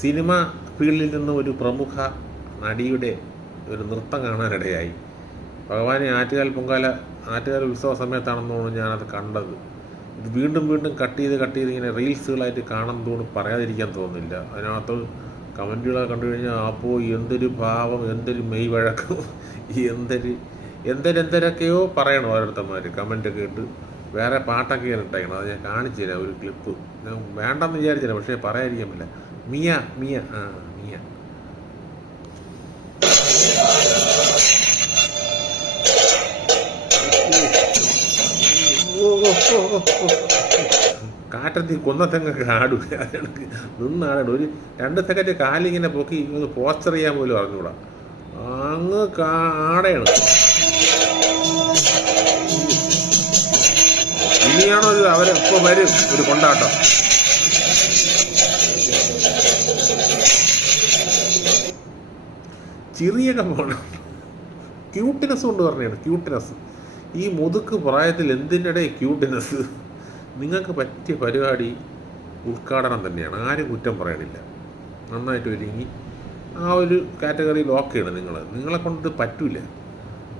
Cinema ഫീൽഡിൽ നിന്ന് ഒരു പ്രമുഖ നടിയുടെ ഒരു നൃത്തം കാണാനിടയായി. ഭഗവാനെ ആറ്റുകാൽ പൊങ്കാല ആറ്റുകാൽ ഉത്സവ സമയത്താണെന്ന് തോന്നുന്നു ഞാനത് കണ്ടത്. ഇത് വീണ്ടും വീണ്ടും കട്ട് ചെയ്ത് കട്ട് ചെയ്ത് ഇങ്ങനെ റീൽസുകളായിട്ട് കാണാൻ തോന്നുന്നു പറയാതിരിക്കാൻ തോന്നുന്നില്ല. അതിനകത്ത് കമന്റുകളൊക്കെ കണ്ടു കഴിഞ്ഞാൽ അപ്പോൾ എന്തൊരു ഭാവം എന്തൊരു മെയ് വഴക്കം എന്തൊരു എന്തരെന്തരൊക്കെയോ പറയണം ഓരോരുത്തന്മാർ കമന്റ് കേട്ട് വേറെ പാട്ടൊക്കെ ഞാൻ ഇട്ടേക്കണം അത് ഞാൻ കാണിച്ചു തരാം ഒരു ക്ലിപ്പ്. ഞാൻ വേണ്ടെന്ന് വിചാരിച്ചില്ല പക്ഷേ പറയാതിരിക്കാൻ പറ്റില്ല. മിയ മിയ ആ മിയ കാറ്റത്തി കൊന്നത്തെങ്ങൊക്കെ ആടും അതിനക്ക് ഒരു രണ്ട് സെക്കൻഡ് കാലിങ്ങനെ പൊക്കി ഒന്ന് പോസ്റ്റർ ചെയ്യാൻ പോലും അറിഞ്ഞൂടാ. അങ്ങ് ആടയാണ്. ഇനിയാണോ ഒരു അവർ ഇപ്പൊ വരും ഒരു കൊണ്ടാട്ടം. ചിറിയൊക്കെ പോകണം ക്യൂട്ടിനെസ് കൊണ്ട് പറഞ്ഞാണ് ക്യൂട്ടിനെസ് ഈ മുതുക്ക് പ്രായത്തിൽ എന്തിനിടെ ക്യൂട്ടിനെസ് നിങ്ങൾക്ക് പറ്റിയ പരിപാടി ഉദ്ഘാടനം തന്നെയാണ്. ആരും കുറ്റം പറയണില്ല. നന്നായിട്ട് ഒരുങ്ങി. ആ ഒരു കാറ്റഗറിയിൽ ഓക്കെയാണ് ചെയ്യണം നിങ്ങൾ നിങ്ങളെ കൊണ്ട് പറ്റൂല.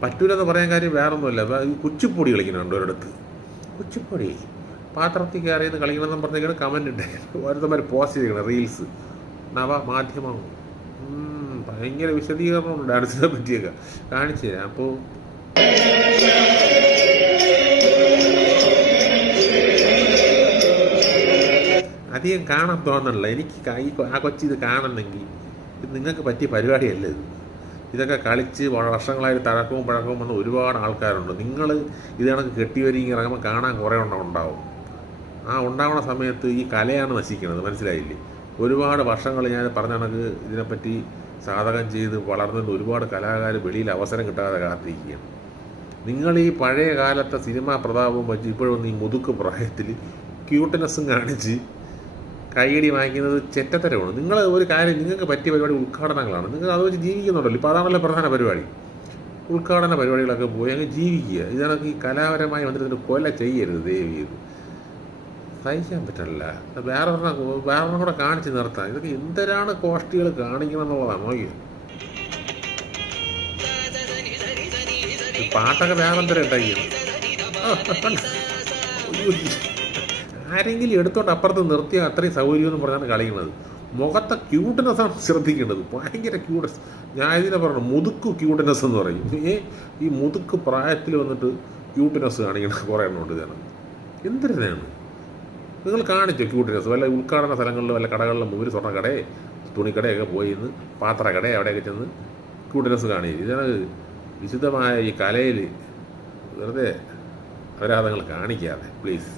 പറ്റൂല എന്ന് പറയാൻ കാര്യം വേറൊന്നുമല്ല. കുച്ചിപ്പൊടി കളിക്കുന്നുണ്ട് ഒരിടത്ത് കുച്ചിപ്പൊടി. പാത്രത്തിൽ കയറിയെന്ന് കളിക്കണമെന്ന് പറഞ്ഞിരിക്കണം കമന്റ് ഉണ്ടായിരുന്നു ഓരോരുത്തന്മാർ പോസ്റ്റ് ചെയ്തിരിക്കണം റീൽസ് നവ മാധ്യമം ഭയങ്കര വിശദീകരണമുണ്ട്. ഡാൻസിനെ പറ്റിയൊക്കെ. കാണിച്ചു തരാം. അപ്പോൾ അധികം കാണാൻ തോന്നണില്ല. എനിക്ക് ഈ ആ കൊച്ചി ഇത് കാണണമെങ്കിൽ നിങ്ങൾക്ക് പറ്റിയ പരിപാടിയല്ല ഇത്? ഇതൊക്കെ കളിച്ച് വർഷങ്ങളായിട്ട് തഴക്കവും പഴക്കവും വന്ന ഒരുപാട് ആൾക്കാരുണ്ട്. നിങ്ങൾ ഇത് കണക്ക് കെട്ടിയൊരുങ്ങി ഇറങ്ങുമ്പോൾ കാണാൻ കുറേ ഉണ്ടാവും. ആ ഉണ്ടാവുന്ന സമയത്ത് ഈ കലയാണ് നശിക്കുന്നത് മനസ്സിലായില്ലേ? ഒരുപാട് വർഷങ്ങൾ ഞാൻ പറഞ്ഞ കണക്ക് ഇതിനെപ്പറ്റി സാധകം ചെയ്ത് വളർന്നിട്ട് ഒരുപാട് കലാകാർ വെളിയിൽ അവസരം കിട്ടാതെ കാത്തിരിക്കുകയാണ്. നിങ്ങൾ ഈ പഴയ കാലത്തെ സിനിമാ പ്രതാപവും വെച്ച് ഇപ്പോഴൊന്നും ഈ മുതുക്ക് പ്രായത്തിൽ ക്യൂട്ട്നെസ്സും കാണിച്ച് കൈയടി വാങ്ങിക്കുന്നത് ചെറ്റത്തരമാണ്. നിങ്ങൾ ഒരു കാര്യം നിങ്ങൾക്ക് പറ്റിയ പരിപാടി ഉദ്ഘാടനങ്ങളാണ്. നിങ്ങൾ അത് വെച്ച് ജീവിക്കുന്നുണ്ടല്ലോ. ഇപ്പോൾ അതാണല്ലോ പ്രധാന പരിപാടി. ഉദ്ഘാടന പരിപാടികളൊക്കെ പോയി അങ്ങ് ജീവിക്കുക. ഇതാണ് ഈ കലാപരമായി വന്നിട്ട് കൊല ചെയ്യരുത് ദയവ് ചെയ്ത്. സഹിക്കാൻ പറ്റില്ല. വേറെ ഒരെണ്ണം വേറെ ഒരെണ്ണം കൂടെ കാണിച്ച് നിർത്താം. ഇതൊക്കെ എന്തിനാണ് കോഷ്ടികൾ കാണിക്കണം എന്നുള്ളതാണ് നോക്കിയത് പാട്ടൊക്കെ വേറെ എന്തെങ്കിലും ഉണ്ടാക്കിയത് ആരെങ്കിലും എടുത്തോണ്ട് അപ്പുറത്ത് നിർത്തിയാൽ അത്രയും സൗകര്യം എന്ന് പറഞ്ഞാണ് കളിക്കുന്നത്. മുഖത്തെ ക്യൂട്ട്നെസ് ആണ് ശ്രദ്ധിക്കേണ്ടത്. ഭയങ്കര ക്യൂട്ട്നെസ് ഞാൻ ഇതിനെ പറഞ്ഞു മുതുക്ക് ക്യൂട്ട്നെസ് എന്ന് പറയും. ഏ ഈ മുതുക്ക് പ്രായത്തിൽ വന്നിട്ട് ക്യൂട്ട്നെസ് കാണിക്കുന്ന കുറേ എണ്ണം ഉണ്ട് ഇതാണ് നിങ്ങൾ കാണിച്ചു ക്യൂട്ട്നെസ് വല്ല ഉദ്ഘാടന സ്ഥലങ്ങളിലും വല്ല കടകളിലും ഒരു സ്വർണ കടയെ തുണിക്കടയൊക്കെ പോയി ഇന്ന് പാത്ര കട അവിടെയൊക്കെ ചെന്ന് ക്യൂട്ട്നെസ് കാണിക്കും. ഇതാണ് വിശുദ്ധമായ ഈ കലയിൽ വെറുതെ അപരാധങ്ങൾ കാണിക്കാതെ പ്ലീസ്